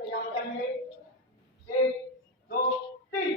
तैयार हो जाएंगे। 1 2 3।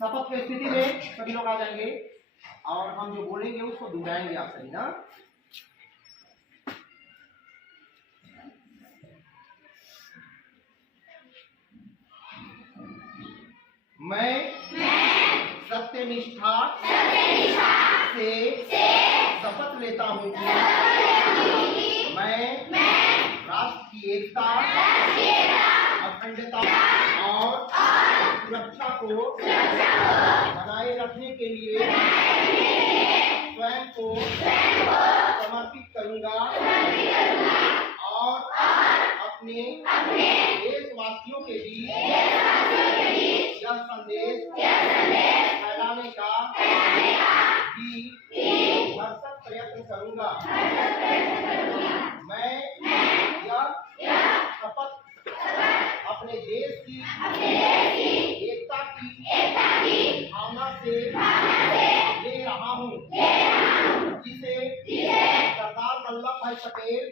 शपथ की स्थिति में सभी लोग आ जाएंगे और हम जो बोलेंगे उसको दोहराएंगे आप सभी ना। मैं सत्यनिष्ठा से शपथ लेता हूँ कि मैं राष्ट्र की एकता, अखंडता और सुरक्षा को बनाए रखने के लिए स्वयं को समर्पित करूंगा और अपने देशवासियों के बीच यह संदेश फैलाने का भी भरसक प्रयत्न करूंगा। मैं यह शपथ अपने देश की एकता की भावना से ले रहा हूँ, जिसे सरदार वल्लभ भाई पटेल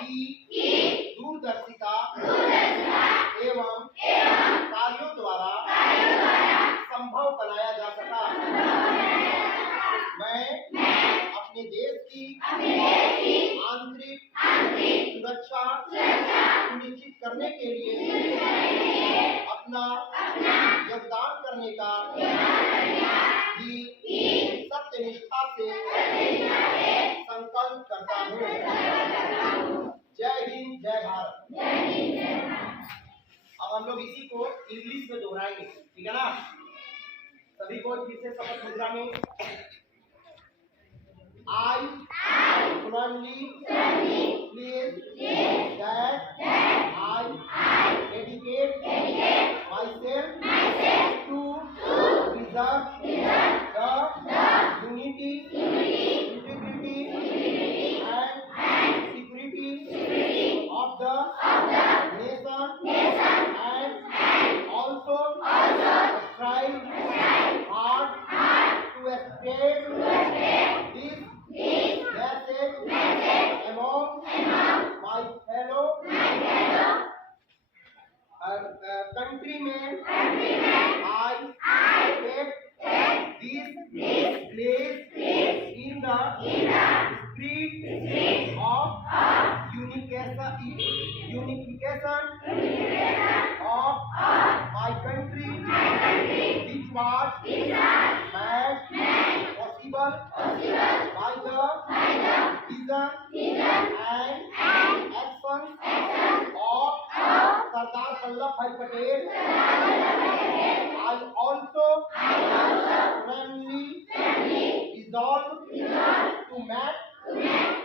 की दूरदर्शिता एवं कार्यों द्वारा संभव बनाया जा सका। मैं अपने देश की आंतरिक सुरक्षा सुनिश्चित करने के लिए अपना योगदान करने का भी सत्यनिष्ठा से संकल्प करता हूँ। जय हिंद, जय भारत। अब हम लोग इसी को इंग्लिश में दोहराएंगे, ठीक है ना। सभी को फिर से शपथ मुद्रा में। I solemnly pledge that I dedicate myself to preserve the unity, integrity countrymen, I take this place in the spirit of unification of my country, which was made possible by the vision and actions of Sardar Vallabhbhai Patel. I also firmly resolve to make